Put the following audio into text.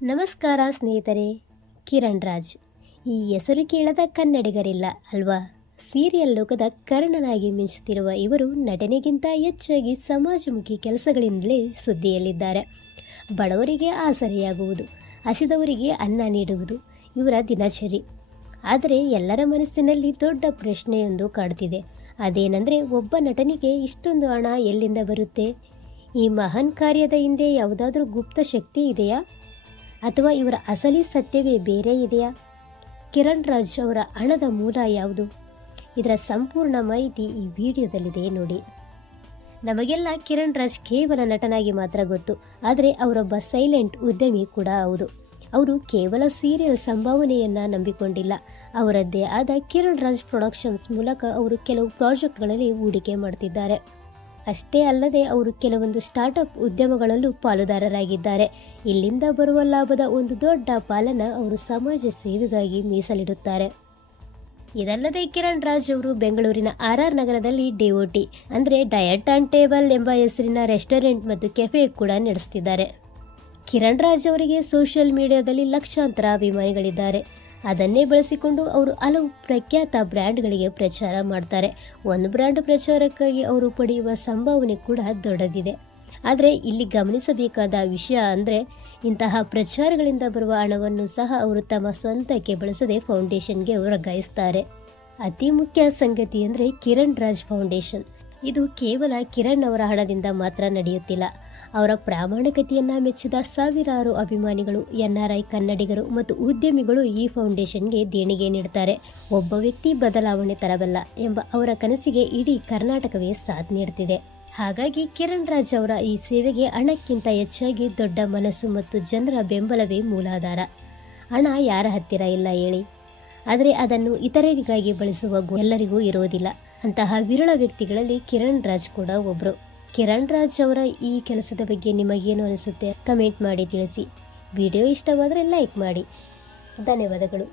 ನಮಸ್ಕಾರ ಸ್ನೇಹಿತರೆ. ಕಿರಣ್ ರಾಜ್ ಈ ಹೆಸರು ಕೇಳದ ಕನ್ನಡಿಗರಿಲ್ಲ ಅಲ್ವಾ. ಸೀರಿಯಲ್ ಲೋಕದ ಕರ್ಣನಾಗಿ ಮಿಂಚುತ್ತಿರುವ ಇವರು ನಟನೆಗಿಂತ ಹೆಚ್ಚಾಗಿ ಸಮಾಜಮುಖಿ ಕೆಲಸಗಳಿಂದಲೇ ಸುದ್ದಿಯಲ್ಲಿದ್ದಾರೆ. ಬಡವರಿಗೆ ಆಸರೆಯಾಗುವುದು, ಹಸಿದವರಿಗೆ ಅನ್ನ ನೀಡುವುದು ಇವರ ದಿನಚರಿ. ಆದರೆ ಎಲ್ಲರ ಮನಸ್ಸಿನಲ್ಲಿ ದೊಡ್ಡ ಪ್ರಶ್ನೆಯೊಂದು ಕಾಡ್ತಿದೆ. ಅದೇನೆಂದರೆ, ಒಬ್ಬ ನಟನಿಗೆ ಇಷ್ಟೊಂದು ಹಣ ಎಲ್ಲಿಂದ ಬರುತ್ತೆ? ಈ ಮಹಾನ್ ಕಾರ್ಯದ ಹಿಂದೆ ಯಾವುದಾದ್ರೂ ಗುಪ್ತ ಶಕ್ತಿ ಇದೆಯಾ, ಅಥವಾ ಇವರ ಅಸಲಿ ಸತ್ಯವೇ ಬೇರೆ ಇದೆಯಾ? ಕಿರಣ್ ರಾಜ್ ಅವರ ಹಣದ ಮೂಲ ಯಾವುದು? ಇದರ ಸಂಪೂರ್ಣ ಮಾಹಿತಿ ಈ ವಿಡಿಯೋದಲ್ಲಿದೆ ನೋಡಿ. ನಮಗೆಲ್ಲ ಕಿರಣ್ ರಾಜ್ ಕೇವಲ ನಟನಾಗಿ ಮಾತ್ರ ಗೊತ್ತು, ಆದರೆ ಅವರೊಬ್ಬ ಸೈಲೆಂಟ್ ಉದ್ಯಮಿ ಕೂಡ ಹೌದು. ಅವರು ಕೇವಲ ಸೀರಿಯಲ್ ಸಂಭಾವನೆಯನ್ನು ನಂಬಿಕೊಂಡಿಲ್ಲ. ಅವರದ್ದೇ ಆದ ಕಿರಣ್ ರಾಜ್ ಪ್ರೊಡಕ್ಷನ್ಸ್ ಮೂಲಕ ಅವರು ಕೆಲವು ಪ್ರಾಜೆಕ್ಟ್ಗಳಲ್ಲಿ ಹೂಡಿಕೆ ಮಾಡುತ್ತಿದ್ದಾರೆ. ಅಷ್ಟೇ ಅಲ್ಲದೆ ಅವರು ಕೆಲವೊಂದು ಸ್ಟಾರ್ಟ್ಅಪ್ ಉದ್ಯಮಗಳಲ್ಲೂ ಪಾಲುದಾರರಾಗಿದ್ದಾರೆ. ಇಲ್ಲಿಂದ ಬರುವ ಲಾಭದ ಒಂದು ದೊಡ್ಡ ಪಾಲನ್ನು ಅವರು ಸಮಾಜ ಸೇವೆಗಾಗಿ ಮೀಸಲಿಡುತ್ತಾರೆ. ಇದಲ್ಲದೆ ಕಿರಣ್ ರಾಜ್ ಅವರು ಬೆಂಗಳೂರಿನ RR ನಗರದಲ್ಲಿ DOT ಅಂದರೆ ಡಯಟ್ ಆನ್ ಟೇಬಲ್ ಎಂಬ ಹೆಸರಿನ ರೆಸ್ಟೋರೆಂಟ್ ಮತ್ತು ಕೆಫೆ ಕೂಡ ನಡೆಸುತ್ತಿದ್ದಾರೆ. ಕಿರಣ್ ರಾಜ್ ಅವರಿಗೆ ಸೋಷಿಯಲ್ ಮೀಡಿಯಾದಲ್ಲಿ ಲಕ್ಷಾಂತರ ಅಭಿಮಾನಿಗಳಿದ್ದಾರೆ. ಅದನ್ನೇ ಬಳಸಿಕೊಂಡು ಅವರು ಹಲವು ಪ್ರಖ್ಯಾತ ಬ್ರ್ಯಾಂಡ್ಗಳಿಗೆ ಪ್ರಚಾರ ಮಾಡ್ತಾರೆ. ಒಂದು ಬ್ರ್ಯಾಂಡ್ ಪ್ರಚಾರಕ್ಕಾಗಿ ಅವರು ಪಡೆಯುವ ಸಂಭಾವನೆ ಕೂಡ ದೊಡ್ಡದಿದೆ. ಆದರೆ ಇಲ್ಲಿ ಗಮನಿಸಬೇಕಾದ ವಿಷಯ ಅಂದರೆ, ಇಂತಹ ಪ್ರಚಾರಗಳಿಂದ ಬರುವ ಹಣವನ್ನು ಸಹ ಅವರು ತಮ್ಮ ಸ್ವಂತಕ್ಕೆ ಬಳಸದೆ ಫೌಂಡೇಶನ್ಗೆ ವರ್ಗಾಯಿಸ್ತಾರೆ. ಅತಿ ಮುಖ್ಯ ಸಂಗತಿ ಅಂದರೆ ಕಿರಣ್ ರಾಜ್ ಫೌಂಡೇಶನ್. ಇದು ಕೇವಲ ಕಿರಣ್ ಅವರ ಹಣದಿಂದ ಮಾತ್ರ ನಡೆಯುತ್ತಿಲ್ಲ. ಅವರ ಪ್ರಾಮಾಣಿಕತೆಯನ್ನು ಮೆಚ್ಚಿದ ಸಾವಿರಾರು ಅಭಿಮಾನಿಗಳು, NRI ಕನ್ನಡಿಗರು ಮತ್ತು ಉದ್ಯಮಿಗಳು ಈ ಫೌಂಡೇಶನ್ಗೆ ದೇಣಿಗೆ ನೀಡುತ್ತಾರೆ. ಒಬ್ಬ ವ್ಯಕ್ತಿ ಬದಲಾವಣೆ ತರಬಲ್ಲ ಎಂಬ ಅವರ ಕನಸಿಗೆ ಇಡೀ ಕರ್ನಾಟಕವೇ ಸಾಥ್ ನೀಡುತ್ತಿದೆ. ಹಾಗಾಗಿ ಕಿರಣ್ ರಾಜ್ ಅವರ ಈ ಸೇವೆಗೆ ಹಣಕ್ಕಿಂತ ಹೆಚ್ಚಾಗಿ ದೊಡ್ಡ ಮನಸ್ಸು ಮತ್ತು ಜನರ ಬೆಂಬಲವೇ ಮೂಲಾಧಾರ. ಹಣ ಯಾರ ಹತ್ತಿರ ಇಲ್ಲ ಹೇಳಿ, ಆದರೆ ಅದನ್ನು ಇತರರಿಗಾಗಿ ಬಳಸುವ ಎಲ್ಲರಿಗೂ ಇರುವುದಿಲ್ಲ. ಅಂತಹ ವಿರಳ ವ್ಯಕ್ತಿಗಳಲ್ಲಿ ಕಿರಣ್ ರಾಜ್ ಕೂಡ ಒಬ್ಬರು. ಕಿರಣ್ ರಾಜ್ ಅವರ ಈ ಕೆಲಸದ ಬಗ್ಗೆ ನಿಮಗೇನು ಅನಿಸುತ್ತೆ? ಕಮೆಂಟ್ ಮಾಡಿ ತಿಳಿಸಿ. ವಿಡಿಯೋ ಇಷ್ಟವಾದರೆ ಲೈಕ್ ಮಾಡಿ. ಧನ್ಯವಾದಗಳು.